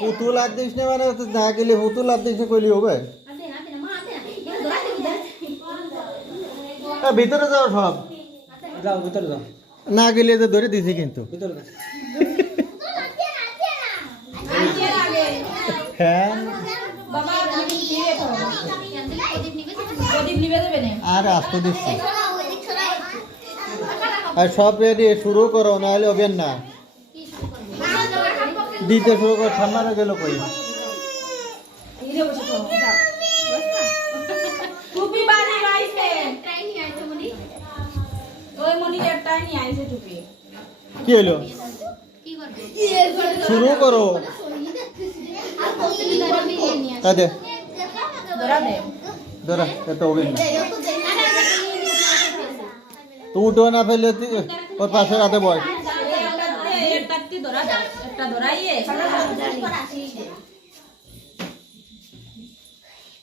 পুতুল আর দিস না মানে না গেলে পুতুল আর দিস না কইলি হবে ভিতরে যাও সব যাও ভিতরে যাও না গেলে তো ধরে দিছি কিন্তু ভিতরে যাও হ্যাঁ আর আসতে দিচ্ছি আর সব রেডি শুরু করো নাহলে হবে না দিতে শুরু করো ঠান্ডা গেল কই কি হলো শুরু করো দে ধরা এত হবে না তো উঠো না ফেলে ওর পাশে রাতে বয়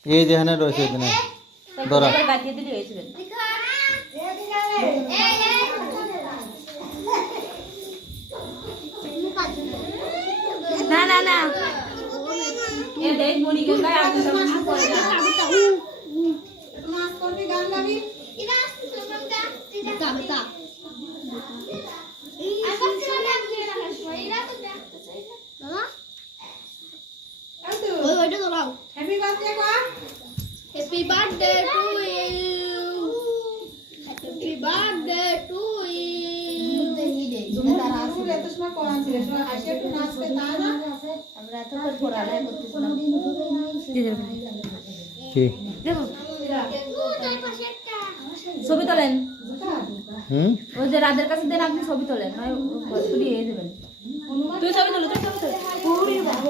এই যেখানে রয়েছে এখানে ধরা না না না এ দেখ মনি কে গায় আপনি সব কিছু করে না নাচ করবি গান গাবি ইরা সুমনটা গাবতা আবার চলে আপনি রাখাস ইরা তো দেখতে চাই না মামা ওই ওইটা ধরাও হ্যাপি বার্থডে কর happy birthday to you happy birthday to you তুমি তার আসলে এত সময় কোন ছিল সময় হাসি একটু নাচতে তা না আমরা এত করে পড়ালে করতেছিলাম কি দেখো তার পাশে একটা ছবি তোলেন হুম ওই যে রাদের কাছে দেন আপনি ছবি তোলেন নয় বস্তু দিয়ে দেবেন তুই ছবি তোলো তুই ছবি তোল ওরে বাবা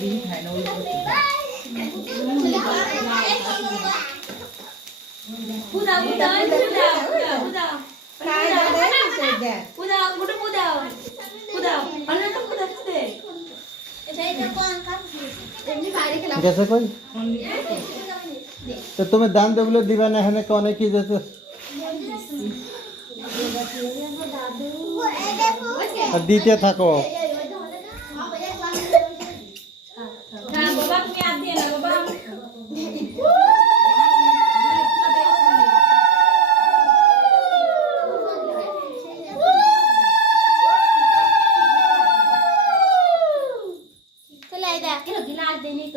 দিন খায় না ওই পুদা পুদা পুদা পুদা কাই দাদা সেই দে পুদা গুটো পুদা পুদা আরে তো পুদা দে এটা কোন কাম এমনি বাইরে খেলা ঠিক আছে কই তো তুমি দান দেবলে দিবা না এখানে কোনে কি যেতে আর দিতে থাকো না বাবা তুমি আর দিয়ে না বাবা